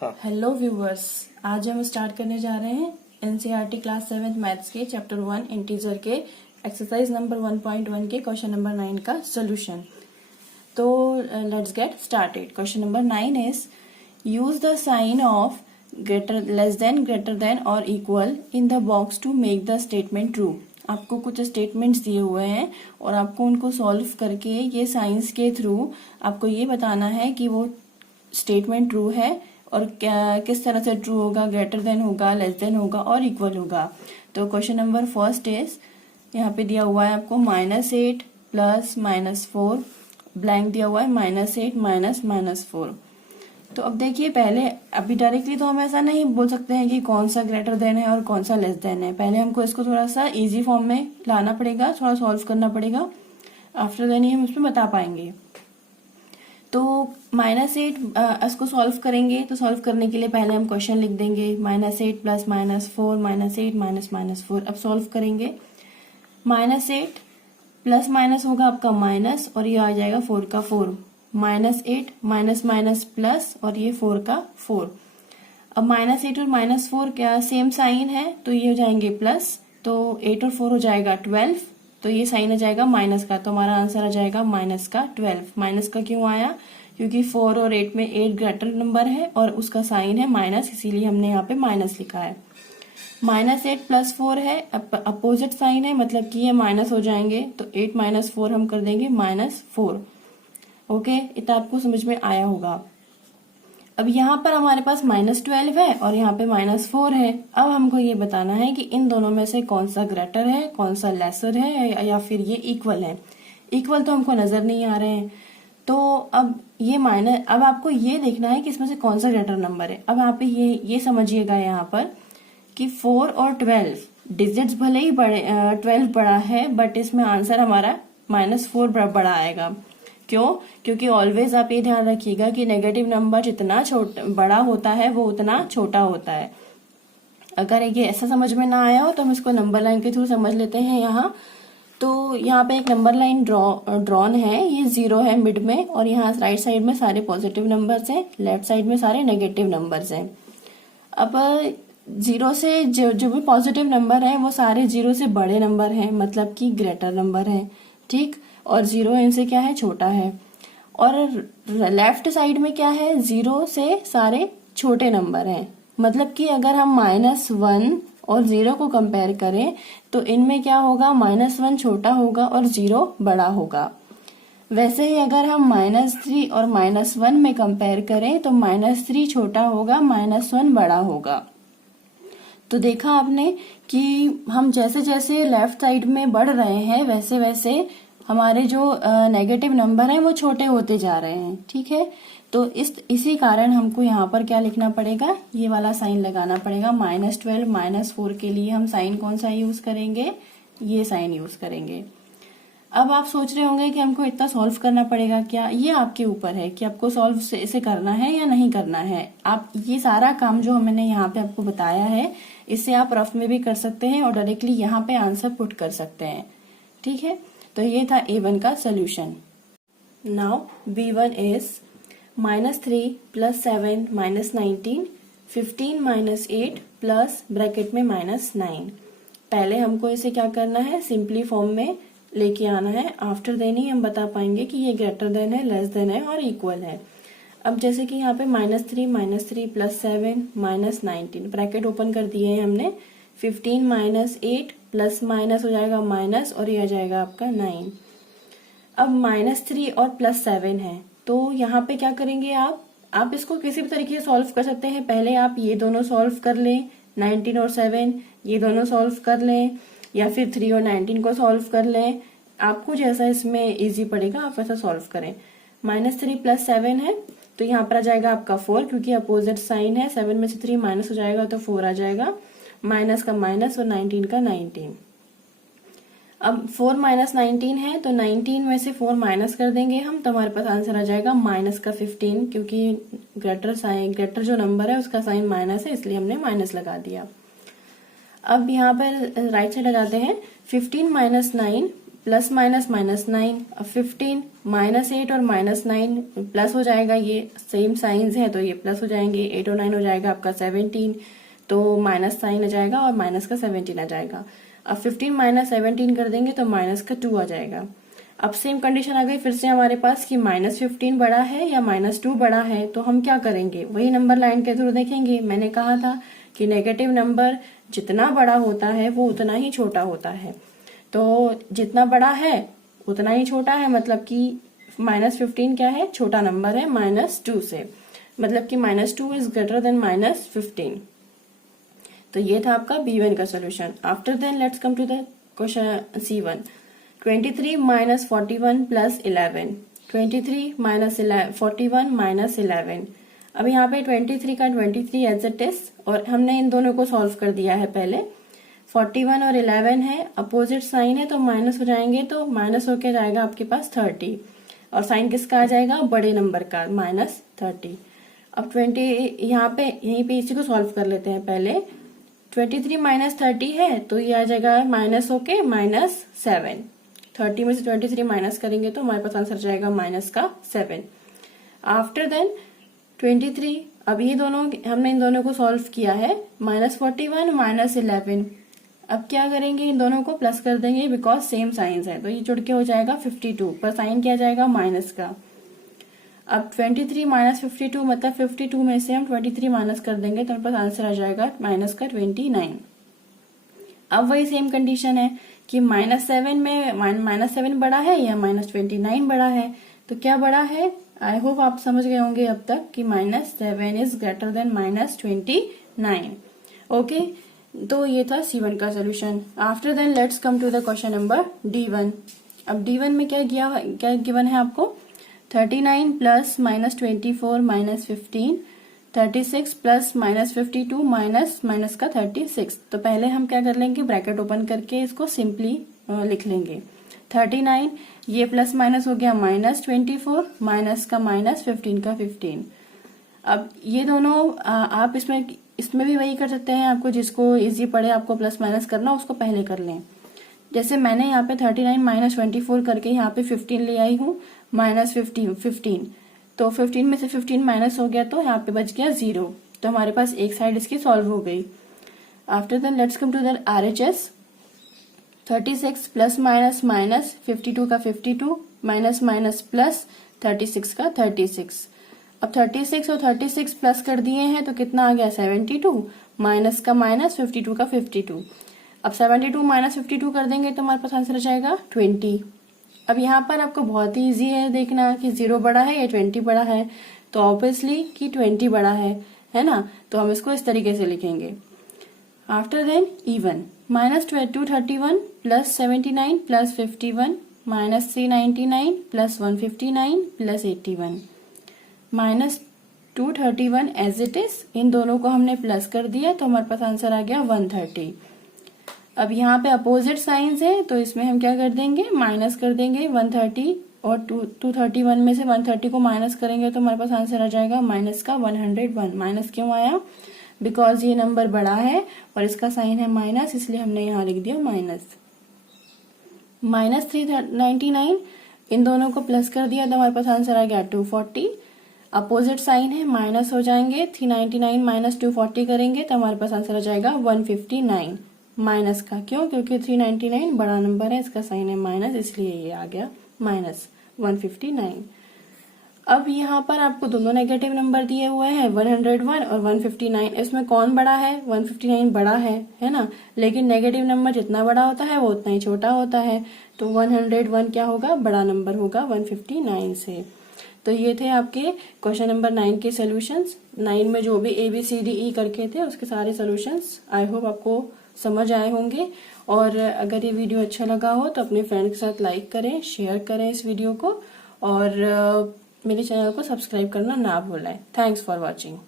हाँ। Hello viewers, आज हम स्टार्ट करने जा रहे हैं एनसीईआरटी क्लास 7 मैथ्स के चैप्टर 1 इंटीजर के एक्सरसाइज नंबर 1.1 के क्वेश्चन नंबर 9 का सोल्यूशन। तो let's get started. Question number 9 is use the sign of greater greater than और equal in the box to make the statement true. आपको कुछ statements दिए हुए हैं और आपको उनको सॉल्व करके ये साइंस के थ्रू आपको ये बताना है कि वो स्टेटमेंट ट्रू है और क्या किस तरह से ट्रू होगा, ग्रेटर देन होगा, लेस देन होगा और इक्वल होगा। तो क्वेश्चन नंबर फर्स्ट इज यहाँ पे दिया हुआ है आपको -8 प्लस -4, ब्लैंक दिया हुआ है -8 माइनस -4। तो अब देखिए, पहले अभी डायरेक्टली तो हम ऐसा नहीं बोल सकते हैं कि कौन सा ग्रेटर देन है और कौन सा लेस देन है। पहले हमको इसको थोड़ा सा इजी फॉर्म में लाना पड़ेगा, थोड़ा सॉल्व करना पड़ेगा, आफ्टर देन ही हम उसमें बता पाएंगे। तो -8 इसको सॉल्व करेंगे, तो सॉल्व करने के लिए पहले हम क्वेश्चन लिख देंगे -8 प्लस -4 -8 -4। अब सॉल्व करेंगे, -8 प्लस माइनस होगा आपका माइनस और ये आ जाएगा 4 का 4, -8 माइनस माइनस प्लस और ये 4 का 4। अब -8 और -4 क्या सेम साइन है, तो ये हो जाएंगे प्लस, तो 8 और 4 हो जाएगा 12, तो ये साइन आ जाएगा माइनस का, तो हमारा आंसर आ जाएगा माइनस का 12। माइनस का क्यों आया? क्योंकि 4 और 8 में 8 ग्रेटर नंबर है और उसका साइन है माइनस, इसीलिए हमने यहाँ पे माइनस लिखा है। -8 प्लस 4 है, अपोजिट साइन है, मतलब कि ये माइनस हो जाएंगे, तो 8 माइनस 4 हम कर देंगे -4। ओके, इतना आपको समझ में आया होगा। अब यहाँ पर हमारे पास -12 है और यहाँ पे -4 है। अब हमको ये बताना है कि इन दोनों में से कौन सा ग्रेटर है, कौन सा लेसर है, या फिर ये इक्वल है। इक्वल तो हमको नजर नहीं आ रहे हैं, तो अब ये अब आपको ये देखना है कि इसमें से कौन सा ग्रेटर नंबर है। अब यहाँ पे ये समझिएगा यहाँ पर कि 4 और 12 डिजिट्स भले ही बड़े, 12 बड़ा है, बट इसमें आंसर हमारा -4 बड़ा आएगा। क्यों? क्योंकि ऑलवेज आप ये ध्यान रखिएगा कि नेगेटिव नंबर जितना बड़ा होता है वो उतना छोटा होता है। अगर ये ऐसा समझ में ना आया हो तो हम इसको नंबर लाइन के थ्रू समझ लेते हैं। यहाँ तो यहाँ पे एक नंबर लाइन ड्रॉन है, ये 0 है मिड में, और यहाँ राइट साइड में सारे पॉजिटिव नंबर्स हैं, लेफ्ट साइड में सारे नेगेटिव नंबर्स हैं। अब 0 से जो भी पॉजिटिव नंबर है वो सारे 0 से बड़े नंबर हैं, मतलब कि ग्रेटर नंबर है, ठीक। और 0 इनसे क्या है, छोटा है। और लेफ्ट साइड में क्या है, 0 से सारे छोटे नंबर हैं, मतलब कि अगर हम -1 और 0 को कंपेयर करें तो इनमें क्या होगा, -1 छोटा होगा और 0 बड़ा होगा। वैसे ही अगर हम -3 और -1 में कंपेयर करें तो -3 छोटा होगा, -1 बड़ा होगा। तो देखा आपने कि हम जैसे जैसे लेफ्ट साइड में बढ़ रहे हैं वैसे वैसे हमारे जो नेगेटिव नंबर हैं वो छोटे होते जा रहे हैं, ठीक है। तो इसी कारण हमको यहाँ पर क्या लिखना पड़ेगा, ये वाला साइन लगाना पड़ेगा। -12 -4 के लिए हम साइन कौन सा यूज करेंगे, ये साइन यूज करेंगे। अब आप सोच रहे होंगे कि हमको इतना सॉल्व करना पड़ेगा क्या? ये आपके ऊपर है कि आपको सॉल्व इसे करना है या नहीं करना है। आप ये सारा काम जो मैंने यहाँ पे आपको बताया है, इससे आप रफ में भी कर सकते हैं और डायरेक्टली यहाँ पे आंसर पुट कर सकते हैं, ठीक है। तो ये था A1 का solution. Now B1 is -3 plus 7 -19, 15 -8 plus bracket में -9। पहले हमको इसे क्या करना है, सिंपली फॉर्म में लेके आना है, आफ्टर देन ही हम बता पाएंगे कि ये ग्रेटर देन है, लेस देन है और इक्वल है। अब जैसे कि यहाँ पे -3 प्लस 7 -19, ब्रैकेट ओपन कर दिए हैं हमने, 15 -8 प्लस माइनस हो जाएगा माइनस और ये आ जाएगा आपका 9। अब -3 और +7 है, तो यहाँ पे क्या करेंगे आप इसको किसी भी तरीके से सॉल्व कर सकते हैं। पहले आप ये दोनों सॉल्व कर लें, 19 और 7 ये दोनों सॉल्व कर लें, या फिर 3 और 19 को सॉल्व कर लें। आपको जैसा इसमें इजी पड़ेगा आप वैसा सॉल्व करें। -3 + 7 है, तो यहाँ पर आ जाएगा आपका 4, क्योंकि अपोजिट साइन है, 7 में से 3 माइनस हो जाएगा तो 4 आ जाएगा, माइनस का माइनस और 19 का 19। अब 4 - 19 है, तो 19 में से 4 माइनस कर देंगे हम, तो हमारे पास आंसर आ जाएगा -15, क्योंकि ग्रेटर जो नंबर है उसका साइन माइनस है, इसलिए हमने माइनस लगा दिया। अब यहाँ पर राइट साइड आ जाते हैं, 15 - 9 प्लस माइनस माइनस 9, अब 15 -8 और -9 प्लस हो जाएगा, ये सेम साइंस है तो ये प्लस हो जाएंगे, 8 और 9 हो जाएगा आपका 17, तो माइनस साइन आ जाएगा और माइनस का 17 आ जाएगा। अब 15 - 17 कर देंगे तो माइनस का 2 आ जाएगा। अब सेम कंडीशन आ गई फिर से हमारे पास कि -15 बड़ा है या -2 बड़ा है, तो हम क्या करेंगे, वही नंबर लाइन के थ्रू देखेंगे। मैंने कहा था कि नेगेटिव नंबर जितना बड़ा होता है वो उतना ही छोटा होता है, तो जितना बड़ा है उतना ही छोटा है, मतलब कि -15 क्या है, छोटा नंबर है -2 से, मतलब कि -2 इज ग्रेटर देन -15। तो ये था आपका B1 का solution. After then let's come to the question C1। 23 - 41 + 11, 23 - 41 - 11। अब यहाँ पे 23 का 23 एज इट इज, और हमने इन दोनों को सॉल्व कर दिया है पहले। 41 और 11 है, अपोजिट साइन है तो माइनस हो जाएंगे, तो माइनस होके जाएगा आपके पास 30, और साइन किसका आ जाएगा, बड़े नंबर का, -30। अब 20 यहाँ पे यहीं पे इसी को सॉल्व कर लेते हैं पहले। 23 - 30 है तो ये आ जाएगा माइनस होके -7। 30 में से 23 माइनस करेंगे तो हमारे पास आंसर जाएगा -7। आफ्टर देन 23, अब ये दोनों हमने इन दोनों को सॉल्व किया है, -41 - 11। अब क्या करेंगे, इन दोनों को प्लस कर देंगे बिकॉज सेम साइंस है, तो ये जुड़ के हो जाएगा 52, पर साइन क्या जाएगा, माइनस का। अब 23 - 52 मतलब 52 में से हम 23 माइनस कर देंगे तो हमारे पास आंसर आ जाएगा माइनस का 29। अब वही सेम कंडीशन है कि -7 में -7 बड़ा है या -29 बड़ा है, तो क्या बड़ा है, आई होप आप समझ गए होंगे अब तक कि -7 इज ग्रेटर देन -29। ओके, तो ये था C1 का solution. After then let's come to the question number D1। अब D1 में क्या गिवन है आपको, 39 + -24 - 15, 36 + -52 माइनस का 36। तो पहले हम क्या कर लेंगे, ब्रैकेट ओपन करके इसको सिंपली लिख लेंगे। 39 ये प्लस माइनस हो गया -24 माइनस का -15 का 15। अब ये दोनों आप इसमें भी वही कर सकते हैं, आपको जिसको इजी पड़े आपको प्लस माइनस करना उसको पहले कर लें। जैसे मैंने यहाँ पे 39 - 24 करके यहाँ पे 15 ले आई हूँ, -15, तो 15 में से 15 माइनस हो गया तो यहाँ पे बच गया 0, तो हमारे पास एक साइड इसकी सॉल्व हो गई। After then let's come to the RHS। 36 ± 52 का 52 माइनस प्लस 36 का 36। अब 36 और 36 प्लस कर दिए हैं तो कितना आ गया, 72 माइनस का -52 का 52। अब 72 - 52 कर देंगे तो हमारे पास आंसर आ जाएगा 20। अब यहाँ पर आपको बहुत ही इजी है देखना कि 0 बड़ा है या 20 बड़ा है, तो ऑब्वियसली कि 20 बड़ा है ना, तो हम इसको इस तरीके से लिखेंगे। After then E1 -231 + 79 + 51 -399 + 159 + 81 -231 as it is, इन दोनों को हमने प्लस कर दिया तो हमारे पास आंसर आ गया 130। अब यहाँ पे अपोजिट साइंस है तो इसमें हम क्या कर देंगे, माइनस कर देंगे 130, और 231 में से 130 को माइनस करेंगे तो हमारे पास आंसर आ जाएगा माइनस का 101। माइनस क्यों आया, बिकॉज ये नंबर बड़ा है और इसका साइन है माइनस, इसलिए हमने यहाँ लिख दिया माइनस। -399, इन दोनों को प्लस कर दिया तो हमारे पास आंसर आ गया 240। अपोजिट साइन है, माइनस हो जाएंगे, 399 - 240 करेंगे तो हमारे पास आंसर आ जाएगा 159 माइनस का। क्यों, क्योंकि 399 बड़ा नंबर है, इसका साइन है माइनस, इसलिए ये आ गया -159। अब यहाँ पर आपको दोनों नेगेटिव नंबर दिए हुए हैं, 101 और 159। इसमें कौन बड़ा है, 159 बड़ा है ना, लेकिन नेगेटिव नंबर जितना बड़ा होता है वो उतना ही छोटा होता है, तो 101 क्या होगा, बड़ा नंबर होगा 159 से। तो ये थे आपके क्वेश्चन नंबर 9 के सॉल्यूशंस। 9 में जो भी ABCDE करके थे उसके सारे सॉल्यूशंस आई होप आपको समझ आए होंगे। और अगर ये वीडियो अच्छा लगा हो तो अपने फ्रेंड के साथ लाइक करें, शेयर करें इस वीडियो को, और मेरे चैनल को सब्सक्राइब करना ना भूलें। Thanks for watching.